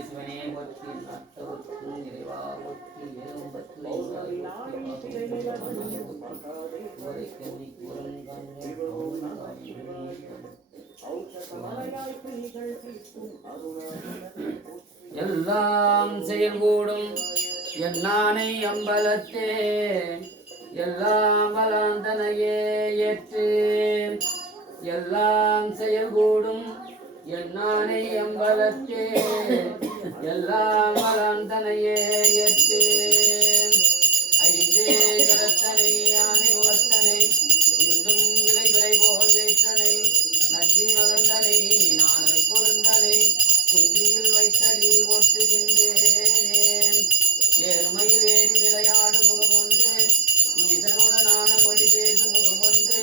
சிவனே போற்றி அத்தவர்க்கும் இறைவா போற்றி எல்லாம் செயல்கூடும் என்னானை அம்பலத்தே எல்லாம் வலாந்தனையே ஏற்று எல்லாம் செயல்கூடும் என்னானை அம்பலத்தே எல்லாம் வலாந்தனையே ஏற்று ஐந்தே கரத்தனை யானை முகத்தனை இன்றும் இலைகளை போல் வேற்றனை நஞ்சி மகந்தனை நானை கொழுந்தனை குந்தியில் வைத்தடி போற்றுகின்றேன் ஏறுமையில் ஏறி விளையாடு முகம் ஒன்று ஈசனுடனான மொழி பேசு முகம் ஒன்று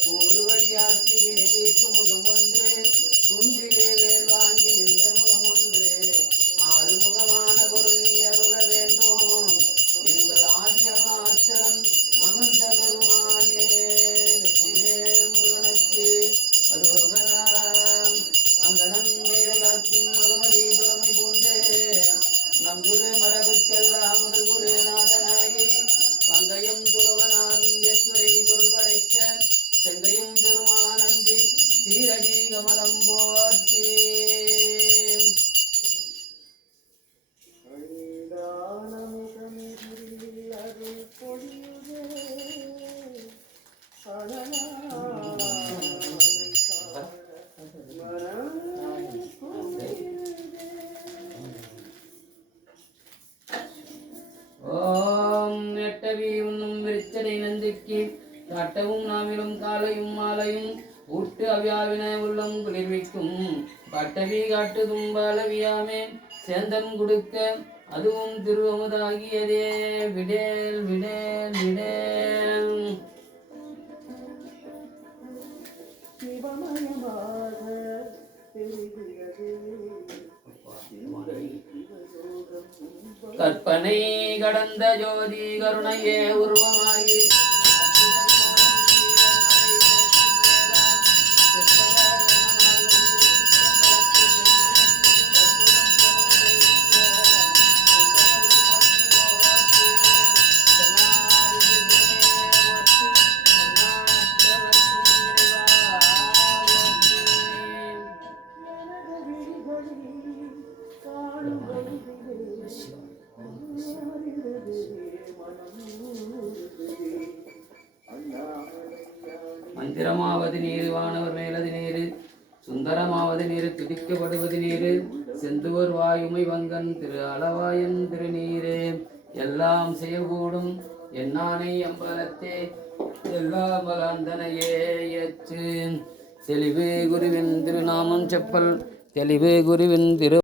கூறுவடியாக்கி வினை தீர்க்கு முகம் ஒன்று குன்றிலே வேல் வாங்கி நின்ற முகம் ஒன்று ஆறுமுகமான பொருள் நீ அருள வேண்டும் எங்கள் ஆதி அருணாச்சலம் அமர்ந்த பெருமானே வெற்றிவேல் முருகனுக்கு அரோகராம் அங்கனம் வேலை காக்கும் மகமதி புறமை பூண்டு நங்குரு மரபுக்கெல்லாம் முதல் குரு நாதனாகி பங்கயம் துறவனாரும் எத்துறை பொருள் படைத்த செங்கையும் பெருமானந்தி சீரடி கமலம் போற்றி ஓம் எட்டவி உண்ணும் விருச்சனை நந்திக்கு காட்டவும் நாவிலும் காலையும் மாலையும் ஊட்டு அவியாவின உள்ளம் குளிர்விக்கும் பட்டவி காட்டுதும் பாலவியாமே சேந்தம் கொடுக்க அதுவும் திருவமுதாகியதே விடேல் விடேல் விடேல் கற்பனை கடந்த ஜோதி கருணையே உருவமாகி மந்திரமாவது நீர் வானவர் மேலது நீர் சுந்தரமாவது நீர் துதிக்கப்படுவது நீர் செந்துவர் வாயுமை வங்கன் திரு அளவாயன் திருநீரே எல்லாம் செய்யக்கூடும் என்னானை அம்பலத்தே எல்லாம் வலாந்தனையே ஏற்று தெளிவு குருவின் திருநாமம் செப்பல் தெளிவு குருவின் திரு